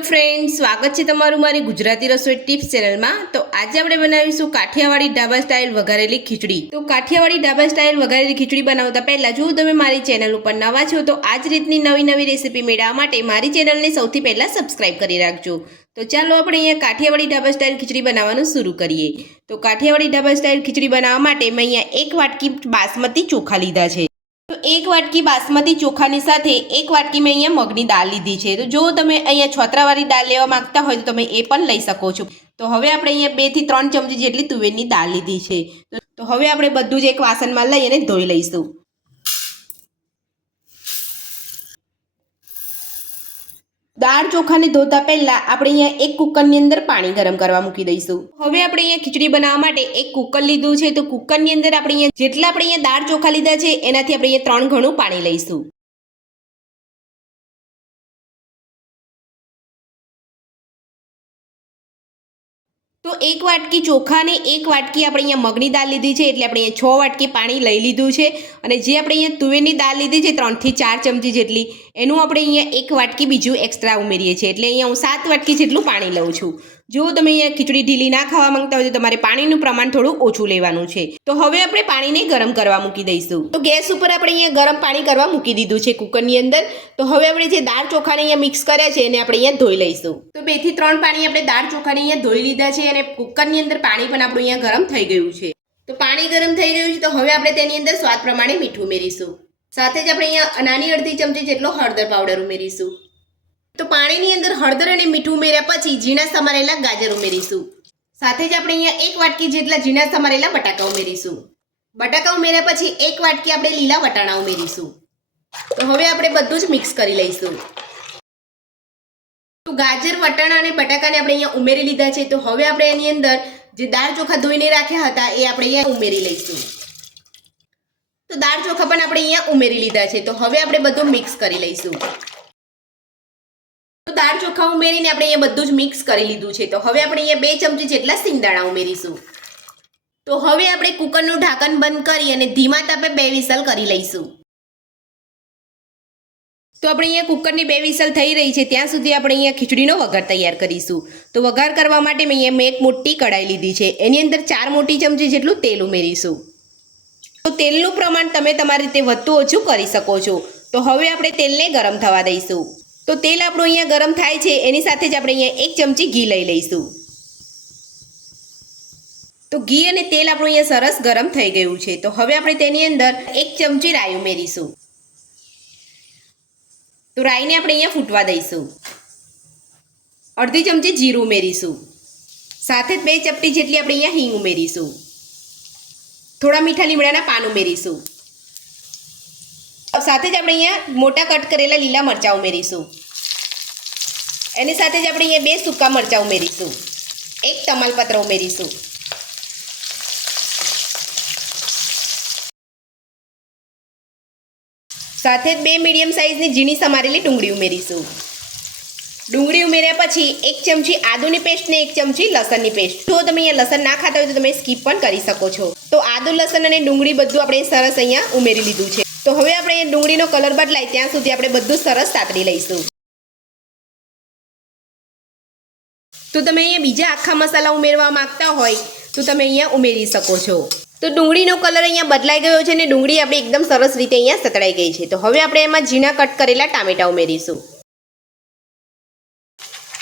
Hello friends, સ્વાગત છે તમારું મારી ગુજરાતી રસોઈ ટિપ્સ ચેનલમાં। તો આજે આપણે બનાવીશું કાઠિયાવાડી ઢાબા સ્ટાઇલ વઘારેલી ખીચડી। તો કાઠિયાવાડી ઢાબા સ્ટાઇલ વઘારેલી ખીચડી બનાવતા પહેલા જો તમે મારી ચેનલ ઉપર નવા છો તો આ જ રીતની નવી રેસીપી મેળવવા માટે મારી ચેનલને સૌથી પહેલા સબસ્ક્રાઇબ કરી રાખજો। તો ચાલો આપણે અહીંયા કાઠિયાવાડી ઢાબા સ્ટાઇલ ખીચડી બનાવવાનું શરૂ કરીએ। તો કાઠિયાવાડી ઢાબા સ્ટાઇલ ખીચડી બનાવવા માટે મેં અહીંયા 1 વાટકી બાસમતી ચોખા લીધા છે। તો 1 વાટકી બાસમતી ચોખાની સાથે 1 વાટકી મેં અહીંયા મગની દાળ લીધી છે। તો જો તમે અહીંયા છોતરાવાળી દાળ લેવા માંગતા હોય તો તમે એ પણ લઈ શકો છો। તો હવે આપણે અહીંયા 2 થી 3 ચમચી જેટલી તુવેરની દાળ લીધી છે। તો હવે આપણે બધું જ એક વાસણમાં લઈ અને ધોઈ લઈશું। દાળ ચોખાને ધોતા પહેલા આપણે અહીંયા એક કુકરની અંદર પાણી ગરમ કરવા મૂકી દઈશું। હવે આપણે અહીંયા ખીચડી બનાવવા માટે એક કુકર લીધું છે। તો કુકરની અંદર આપણે અહીંયા જેટલા આપણે અહીંયા દાળ ચોખા લીધા છે એનાથી આપણે અહીંયા 3 ગણું પાણી લઈશું। તો 1 વાટકી ચોખા ને 1 વાટકી આપણે અહીંયા મગની દાળ લીધી છે એટલે આપણે અહીંયા 6 વાટકી પાણી લઈ લીધું છે। અને જે આપણે અહીંયા તુવેરની દાળ લીધી છે 3 થી 4 ચમચી જેટલી એનું આપણે અહીંયા 1 વાટકી બીજું એક્સ્ટ્રા ઉમેરીએ છીએ એટલે અહીંયા હું 7 વાટકી જેટલું પાણી લઉં છું। જો તમે અહીંયા ખીચડી ઢીલી ના ખાવા માંગતા હોય તો તમારે પાણીનું પ્રમાણ થોડું ઓછું લેવાનું છે। તો હવે આપણે પાણીને ગરમ કરવા મૂકી દઈશું। તો ગેસ ઉપર આપણે અહીંયા ગરમ પાણી કરવા મૂકી દીધું છે કુકરની અંદર। તો હવે આપણે જે દાળ ચોખાને અહીંયા મિક્સ કર્યા છે એને આપણે અહીંયા ધોઈ લઈશું। તો 2 થી 3 પાણી આપણે દાળ ચોખાને અહીંયા ધોઈ લીધા છે અને કુકરની અંદર પાણી પણ આપણું અહીંયા ગરમ થઈ ગયું છે। તો પાણી ગરમ થઈ ગયું છે તો હવે આપણે તેની અંદર સ્વાદ પ્રમાણે મીઠું ઉમેરીશું। સાથે જ આપણે અહીંયા નાની અડધી ચમચી જેટલો હળદર પાવડર ઉમેરીશું। તો પાણીની અંદર હળદર અને મીઠું ઉમેર્યા પછી ઝીણા સમારેલા ગાજર ઉમેરીશું। સાથે જ આપણે અહીંયા 1 વાટકી જેટલા ઝીણા સમારેલા બટાકા ઉમેરીશું। બટાકા ઉમેર્યા પછી 1 વાટકી આપણે લીલા વટાણા ઉમેરીશું। તો હવે આપણે બધું જ મિક્સ કરી લઈશું। તો ગાજર વટાણા અને બટાકાને આપણે અહીંયા ઉમેરી લીધા છે। તો હવે આપણે એની અંદર જે દાળ ચોખા ધોઈને રાખ્યા હતા એ આપણે અહીંયા ઉમેરી લઈશું। તો દાળ ચોખા પણ આપણે અહીંયા ઉમેરી લીધા છે। તો હવે આપણે બધું મિક્સ કરી લઈશું। તો દાળ ચોખા ઉમેરીને આપણે અહીંયા બધું જ મિક્સ કરી લીધું છે। તો હવે આપણે અહીંયા 2 ચમચી જેટલા સિંગદાણા ઉમેરીશું। તો હવે આપણે કુકરનું ઢાંકણ બંધ કરી અને ધીમા તાપે 2 વિસલ કરી લઈશું। તો આપણે અહીંયા કુકરની 2 વિસલ થઈ રહી છે ત્યાં સુધી આપણે અહીંયા ખીચડીનો વઘાર તૈયાર કરીશું। તો વઘાર કરવા માટે મેં અહીંયા એક મોટી કઢાઈ લીધી છે એની અંદર 4 મોટી ચમચી જેટલું તેલ ઉમેરીશું। તો તેલનું પ્રમાણ તમે તમારી રીતે વધતું ઓછું કરી શકો છો। તો હવે આપણે તેલને ગરમ થવા દઈશું। તો તેલ આપણું અહીંયા ગરમ થાય છે એની સાથે જ આપણે અહીંયા 1 ચમચી ઘી લઈ લઈશું। તો ઘી અને તેલ આપણું અહીંયા સરસ ગરમ થઈ ગયું છે। તો હવે આપણે તેની અંદર 1 ચમચી રાઈ ઉમેરીશું। તો રાઈને આપણે અહીંયા ફૂટવા દઈશું। અડધી ચમચી જીરું ઉમેરીશું। સાથે જ 2 ચપટી જેટલી આપણે અહીંયા હિંગ ઉમેરીશું। થોડા મીઠા લીમડાના પાન ઉમેરીશું। સાથે જ આપણે અહીંયા મોટા કટ કરેલા લીલા મરચાં ઉમેરીશું। એની સાથે જ આપણે અહીંયા 2 સૂકા મરચાં ઉમેરીશું। 1 તમાલપત્ર ઉમેરીશું। સાથે જ 2 મીડિયમ સાઇઝની ઝીણી સમારેલી ડુંગળી ઉમેરીશું। ડુંગળી ઉમેર્યા પછી 1 ચમચી આદુની પેસ્ટ ને 1 ચમચી લસણની પેસ્ટ। જો તમે અહીંયા લસણ ના ખાતા હોય તો તમે સ્કીપ પણ કરી શકો છો। તો આદુ લસણ અને ડુંગળી બધું આપણે સરસ અહીંયા ઉમેરી લીધું છે। તો હવે આપણે ડુંગળીનો કલર બદલાય ત્યાં સુધી આપણે બધું સરસ સાતળી લઈશું। તો તમે અહીંયા બીજા આખા મસાલા ઉમેરવા માંગતા હોય તો તમે અહીંયા ઉમેરી શકો છો। તો ડુંગળીનો કલર અહીંયા બદલાઈ ગયો છે અને ડુંગળી આપણી એકદમ સરસ રીતે અહીંયા સતળાઈ ગઈ છે। તો હવે આપણે એમાં ઝીણા કટ કરેલા ટામેટા ઉમેરીશું।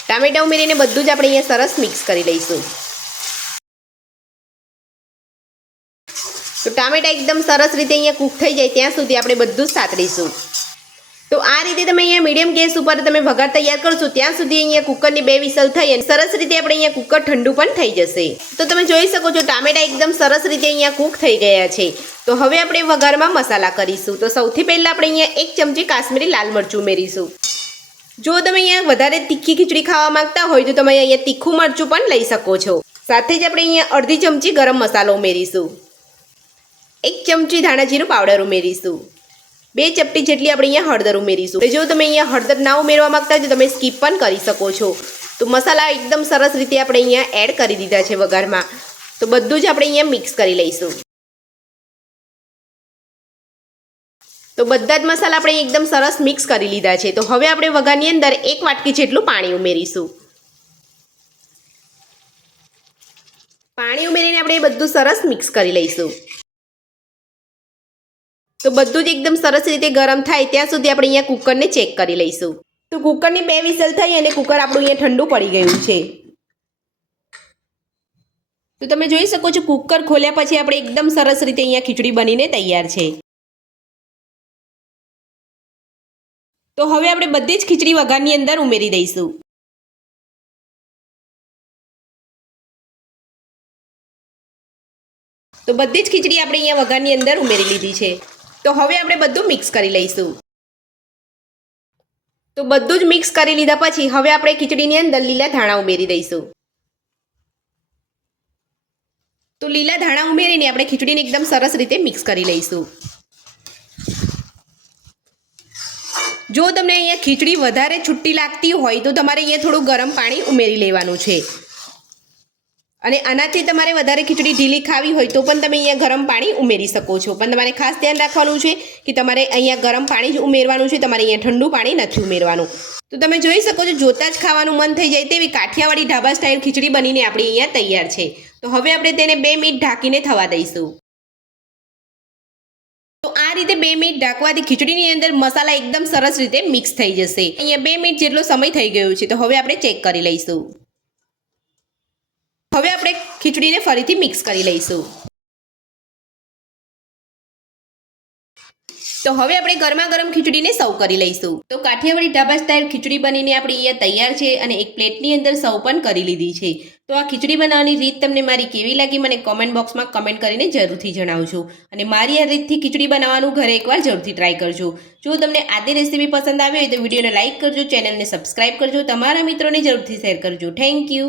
ટામેટા ઉમેરીને બધું જ આપણે અહીંયા સરસ મિક્સ કરી લઈશું। તો ટામેટા એકદમ સરસ રીતે અહીંયા કૂક થઈ જાય ત્યાં સુધી આપણે બધું જ સાતળીશું। તો આ રીતે તમે અહીંયા મીડિયમ ગેસ ઉપર તમે વઘાર તૈયાર કરશો ત્યાં સુધી અહીંયા કુકરની 2 વિસલ થઈ અને સરસ રીતે આપણે અહીંયા કુકર ઠંડુ પણ થઈ જશે। તો તમે જોઈ શકો છો ટામેટા એકદમ સરસ રીતે અહીંયા કૂક થઈ ગયા છે। તો હવે આપણે વઘારમાં મસાલા કરીશું। તો સૌથી પહેલાં આપણે અહીંયા 1 ચમચી કાશ્મીરી લાલ મરચું ઉમેરીશું। જો તમે અહીંયા વધારે તીખી ખીચડી ખાવા માંગતા હોય તો તમે અહીંયા તીખું મરચું પણ લઈ શકો છો। સાથે જ આપણે અહીંયા અડધી ચમચી ગરમ મસાલો ઉમેરીશું। 1 ચમચી ધાણા જીરું પાવડર ઉમેરીશું। 2 ચપટી જેટલી આપણે અહીંયા હળદર ઉમેરીશું। જો તમે અહીંયા હળદર ના ઉમેરવા માંગતા હોય તો તમે સ્કીપ પણ કરી શકો છો। તો મસાલા એકદમ સરસ રીતે આપણે અહીંયા એડ કરી દીધા છે વઘારમાં। તો બધું જ આપણે અહીંયા મિક્સ કરી લઈશું। તો બધા જ મસાલા આપણે એકદમ સરસ મિક્સ કરી લીધા છે. તો હવે આપણે વઘારની અંદર 1 વાટકી જેટલું પાણી ઉમેરીશું. પાણી ઉમેરીને આપણે બધું સરસ મિક્સ કરી લઈશું. તો બધું જ એકદમ સરસ રીતે ગરમ થાય ત્યાં સુધી આપણે અહીંયા કુકરને ચેક કરી લઈશું. તો કુકરની 2 વિસલ થઈ અને કુકર આપણું અહીંયા ઠંડુ પડી ગયું છે. તો તમે જોઈ શકો છો કુકર ખોલ્યા પછી આપણે એકદમ સરસ રીતે અહીંયા ખીચડી બનીને તૈયાર છે. તો હવે આપણે બધી જ ખીચડી વઘારની અંદર ઉમેરી દઈશું. તો બધી જ ખીચડી આપણે અહીંયા વઘારની અંદર ઉમેરી લીધી છે. તો હવે આપણે બધું મિક્સ કરી લઈશું. તો બધું જ મિક્સ કરી લીધા પછી હવે આપણે ખીચડીની અંદર લીલા ધાણા ઉમેરી દઈશું. તો લીલા ધાણા ઉમેરીને આપણે ખીચડીને એકદમ સરસ રીતે મિક્સ કરી લઈશું. જો તમને અહીંયા ખીચડી વધારે છૂટી લાગતી હોય તો તમારે અહીંયા થોડું ગરમ પાણી ઉમેરી લેવાનું છે. અને આનાથી તમારે વધારે ખીચડી ઢીલી ખાવી હોય તો પણ તમે અહીંયા ગરમ પાણી ઉમેરી શકો છો. પણ તમારે ખાસ ધ્યાન રાખવાનું છે કે તમારે અહીંયા ગરમ પાણી જ ઉમેરવાનું છે. તમારે અહીંયા ઠંડુ પાણી નથી ઉમેરવાનું. તો તમે જોઈ શકો છો જોતાં જ ખાવાનું મન થઈ જાય તેવી કાઠિયાવાડી ઢાબા સ્ટાઇલ ખીચડી બનીને આપણી અહીંયા તૈયાર છે. તો હવે આપણે તેને 2 મિનિટ ઢાંકીને થવા દઈશું. તો આ રીતે 2 મિનિટ ઢાંકવાથી ખીચડીની અંદર મસાલા એકદમ સરસ રીતે મિક્સ થઈ જશે. અહીંયા 2 મિનિટ જેટલો સમય થઈ ગયો છે. તો હવે આપણે ચેક કરી લઈશું. હવે આપણે ખીચડીને ફરીથી મિક્સ કરી લઈશું. તો હવે આપણે ગરમા ગરમ ખીચડીને સર્વ કરી લઈશું. તો કાઠિયાવાડી ઢાબા સ્ટાઇલ ખીચડી બનીને આપણી અહીંયા તૈયાર છે અને એક પ્લેટની અંદર સર્વ પણ કરી લીધી છે. તો આ ખીચડી બનાવવાની રીત તમને મારી કેવી લાગી મને કોમેન્ટ બોક્સમાં કમેન્ટ કરીને જરૂરથી જણાવજો. અને મારી આ રીતથી ખીચડી બનાવવાનું ઘરે એકવાર જરૂરથી ટ્રાય કરજો. જો તમને આજની રેસીપી પસંદ આવી હોય તો વિડીયોને લાઇક કરજો, ચેનલને સબસ્ક્રાઇબ કરજો, તમારા મિત્રોને જરૂરથી શેર કરજો. Thank you.